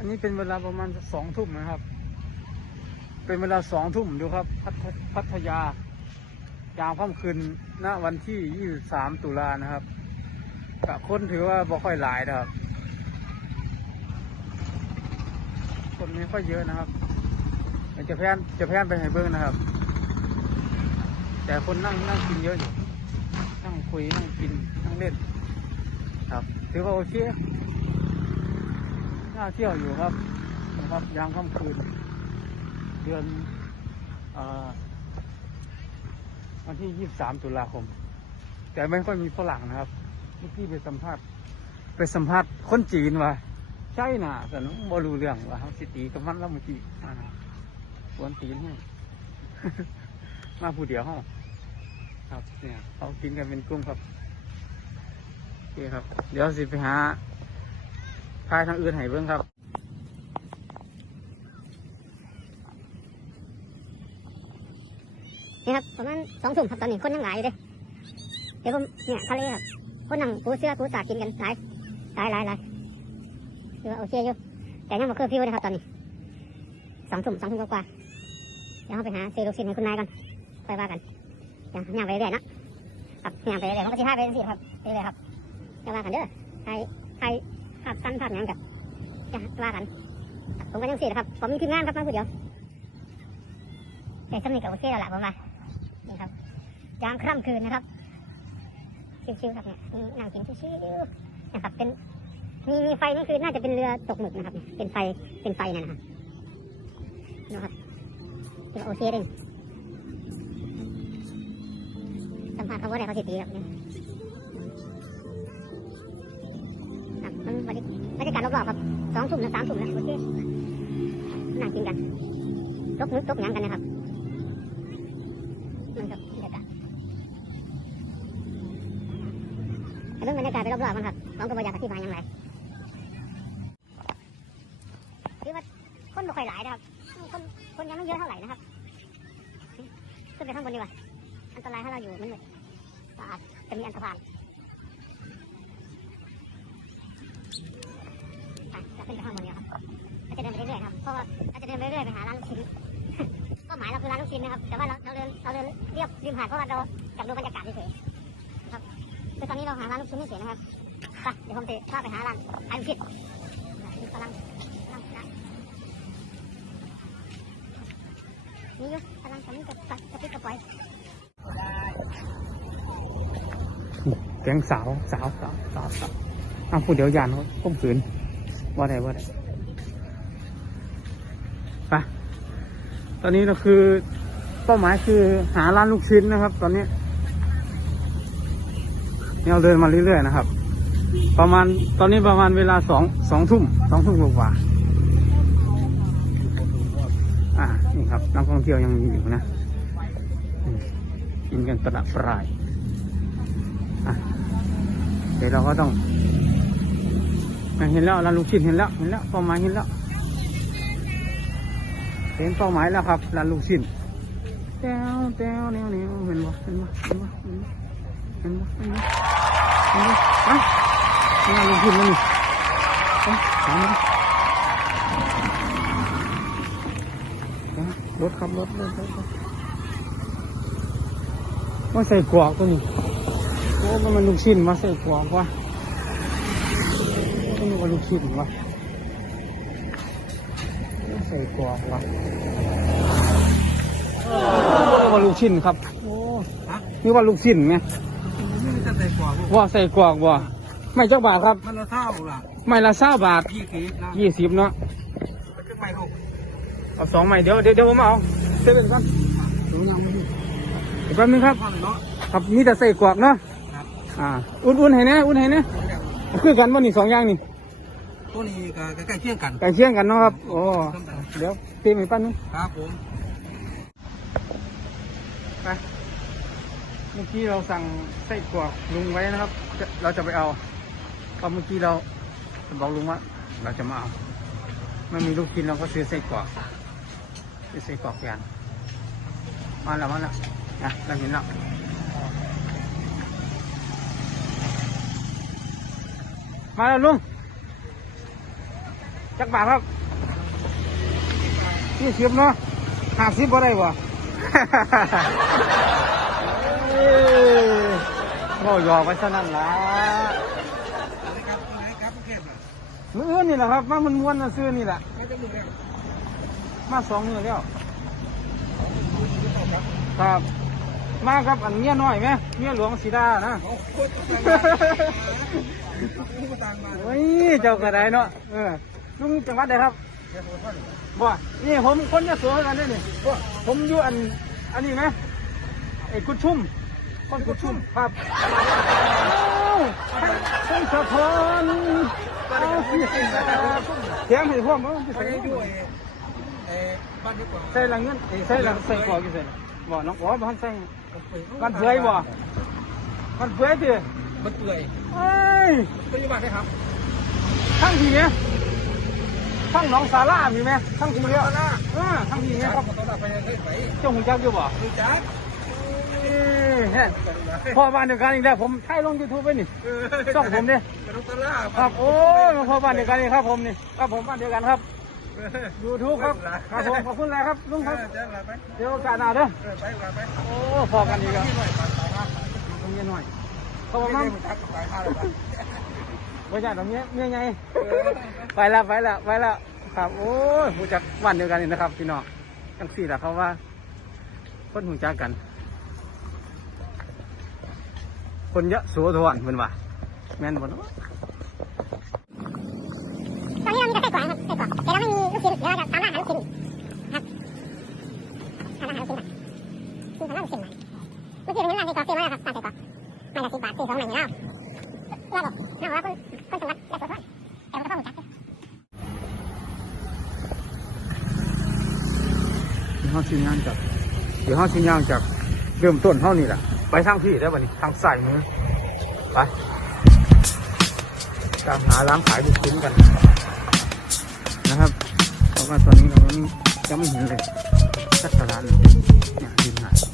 อันนี้เป็นเวลาประมาณสองทุ่มนะครับ เป็นเวลาสองทุ่มดูครับ พัทพทยายามค่ำคืนณวันที่ยี่สิบสามตุลานะครับกะคนถือว่าบ่ค่อยหลายนะครับ คนไม่ค่อยเยอะนะครับจะแพยายามจะแพยายามไปให้เบิ้งนะครับ แต่คนนั่งนั่งกินเยอะอยู่นั่งคุยนั่งกินนั่งเล่น ครับถือว่าโอเค น่าเที่ยวอยู่ครับนะครับยามค่ำคืน เดือนอวันที่ 23 ตุลาคม แต่ไม่ค่อยมีฝรั่งนะครับเมื่อกี้ไปสัมภาษณ์ไปสัมภาษณ์คนจีนว่าใช่น่ะแต่น้องบอรู้เรื่องว่าเขาสิตีกับมันแล้วเมื่อกี้อ่าสวนตีนให้มาผู้เดียวห้องครับเนี่ยเขากินกันเป็นกลุ่มครับโอเคครับ เดี๋ยวสิไปหา พายทางอื่นให้เบิ่งครับนี่ครับประมาณสองทุ่มครับตอนนี้คนยังหลายอยู่เลยเดี๋ยวผมเนี่ยทะเลครับคนนั่งปูเสื้อปูสากกินกันหลายหลายหลายหลายคือว่าโอเคอยู่แต่ยังบ่เคอร์ฟิวนะครับตอนนี้สองทุ่มสองทุ่มกว่าเดี๋ยวเราไปหาซื้อลูกชิ้นให้คุณนายก่อนไปว่ากันอย่างย่างไปเรื่อยนะครับย่างไปเรื่อยมันก็จะพาไปสิครับไปเรื่อยครับจะว่ากันเด้อใครใคราพสั้นภาพหยังกับจะว่ากันครับผมก็ยังเสี่นะครับ ผมมีทีมงานครับมาผู้เดียวแต่สำนึกกับโอเคแล้วล่ะผมว่านี่ครับยามค่ำคืนนะครับ ชิวๆครับเนี่ยนั่งกินชิวๆนะครับ เป็นมีมีไฟนี่คือน่าจะเป็นเรือตกหมึกนะครับ เป็นไฟ เป็นไฟเนี่ยนะครับ นะครับโอเคเลยสัมผัสเขาว่าอะไรเขาสิตีครับเนี่ยครับ บรรยากากาศรอบๆครับสองทุ่มถึงสามทุ่มนะโอเคนั่งกินกันตกนึกตกหยังกันนะครับมันครับบรรยากาศแต่เรื่องบรรยากาศไปรอบๆมันครับน้องก็ไม่อยากอธิบายยังไงคือว่าคนไม่ค่อยหลายนะครับ คนคนยังไม่เยอะเท่าไหร่นะครับขึ้นไปข้างบนดีกว่าอันตรายถ้าเราอยู่มันมืดก็อาจจะมีอันตรายไปจะ ขึ้นไปข้างบนเนี่ยครับก็จะเดินไปเรื่อยๆครับ เพราะว่าเราจะเดินไปเรื่อยไปหาร้านลูกชิ้นเป้าหมายเราคือร้านลูกชิ้นนะครับ แต่ว่าเราเราเดินเราเดินเรียบริมหาดเพราะว่าเราอยากดูบรรยากาศเฉยๆครับคือตอนนี้เราหาร้านลูกชิ้นไม่เฉยนะครับไปเดี๋ยวผมจะพาไปหาร้านขายลูกชิ้นกำลังกำลังนะนี่ยู่กำลังกำลังจะปัดกระปิดกระปล่อยแก๊งสาวสาวสาวสาวสาวอ้าวผู้เดียวยานเขาก้มขืน ว่าได้ว่าได้ไปตอนนี้เราคือเป้าหมายคือหาร้านลูกชิ้นนะครับ ตอนนี้เนี่เราเดินมาเรื่อยๆนะครับ ประมาณตอนนี้ประมาณเวลาสองสองทุ่มสองทุ่มกว่าอ่านี่ครับนักท่องเที่ยวยังมีอยู่นะกินกันประดับปรายอะเดี๋ยวเราก็ต้อง เห็นแล้วร้านลูกชิ้นเห็นแล้วเห็นแล้วเป้าหมายเห็นแล้ว เห็นเป้าหมายแล้วครับร้านลูกชิ้นแต้วแต้วแนวแนวเห็นบ่เห็นบ่เห็นบ่เห็นบ่เห็นบ่เห็นบ่เห็นบ่อะร้านลูกชิ้นมานี่เอ้ยตามรถครับรถรถรถรถว่าใส่กรอกตัวนี้โอ้มันลูกชิ้นมาใส่กวางวะ ไม่รู้ว่าลูกชิ้นวะใส่กวางวะโอ้ว่าลูกชิ้นครับโอ้นี่ว่าลูกชิ้นไงนี่มันจะใส่กว่าพวกว่าใส่กวางวะไม่เจ้าบาทครับมันละเท่าล่ะไม่ละเศร้าบาทยี่สิบยี่สิบเนาะมันจะไม่ลูกเอาสองใหม่เดี๋ยวเดี๋ยวผมเอาเซเว่นกันหนูยังไม่ดูเดี๋ยวแป๊บนึงครับ ครับมีแต่ใส่กวางเนาะอ่า อุ่นๆให้แน่อุ่นให้แน่ คือกันว่านี่สองอย่างนี่ตัวนี้ก็ใกล้ๆเคียงกันใกล้เคียงกันเนาะครับโอ้เดี๋ยวเตรียมอีกปั้นนึงครับผมไปเมื่อกี้เราสั่งไส้กรอกลุงไว้นะครับจะเราจะไปเอาเพราะเมื่อกี้เราบอกลุงว่าเราจะมาเอาไม่มีลูกชิ้นเราก็ซื้อไส้กรอกซื้อไส้กรอกแทนมาแล้วมาแล้วนะเราเห็นแล้ว มาแล้วลุงจักบาทครับนี่สิบเนาะห้าสิบบ่ได้บ่เอ้ยก็หยอกไปซะนั่นล่ะครับไหนครับกรุงเทพน่ะมื้ออื่นนี่แหละครับมามันม้วนมาซื้อนี่แหละไม่จะมือแล้วมาสองมื้อแล้วครับ มาครับอันเมียน้อยไหมเมียหลวงสีดานะ โอ้โหต้องไปมาต่างมาโอ้ยเจ้ากระไดเนาะเออลุงจังหวัดใดครับเดี๋ยวผมพ่อบ่นี่ผมคนยะโสกันได้นี่บ่ผมอยู่อันอันนี้ไหมไอ้กุดชุ่มคนกุดชุ่มครับเอ้าท่านสะพอนเอาสิเสียงให้พ่อมั้งใส่ด้วยเอ่อบ้านนี้ก่อนใส่ละเงินใส่ละใส่กอกกี่ใส่บ่น้องอ๋อบ่ทันใส่กันเผยบ่กันเผยติ มันเปื่อยเอ้ยปัจจุบันได้ครับทั้งทีไหมทั้งหนองสารามีไหมทั้งทีเดียวเออทั้งทีไหมคครัรับบต้องไปเลยไปเจ้าหูจักอยู่บ่ดูจักเอ้ยเฮ้ยพ่อบ้านเดียวกันอีกแล้วผมถ่ายลงยูทูบไปนี่ช่องผมเนี่ยเป็นรถตลาดครับโอ้ยพ่อบ้านเดียวกันนี่ครับผมนี่ครับผมบ้านเดียวกันครับยูทูบครับครับผมขอบคุณแล้วครับลุงครับเจ้าละไปเดี๋ยวโอกาสหน้าเด้อเออไปละไปโอ้พอกันอีกแล้วตรงนี้หน่อย เขาบอกมาว่าไม่ทักไปห้าเลยไม่ใช่ตรงนี้เมียไงไปแล้วไปแล้วไปแล้วครับโอ้ยหูจักบ้านเดียวกันนี่นะครับพี่น้องจังสี่แหละเขาว่าคนหูจักกัน คนเยอะโสธรเป็นว่าแม่นบ่เนาะตอนนี้เรามีแต่ไส้กรอกครับไส้กรอกแต่เราไม่มีลูกชิ้นเดี๋ยวเราจะตามล่า แล้วบอกน้องว่าคนคนจังหวัดยะโสธรแต่เราต้องจักเดี๋ยวเขาชิมย่างจากเดี๋ยวเขาชิมย่างจากเริ่มต้นเท่านี้แหละไปทางพี่ได้ป่ะนี่ทางใส่มือไปตามหาร้านขายลูกชิ้นกัน นะครับเพราะว่าตอนนี้เรายังไม่เห็นเลยสักร้านเลยเนี่ยดินหาย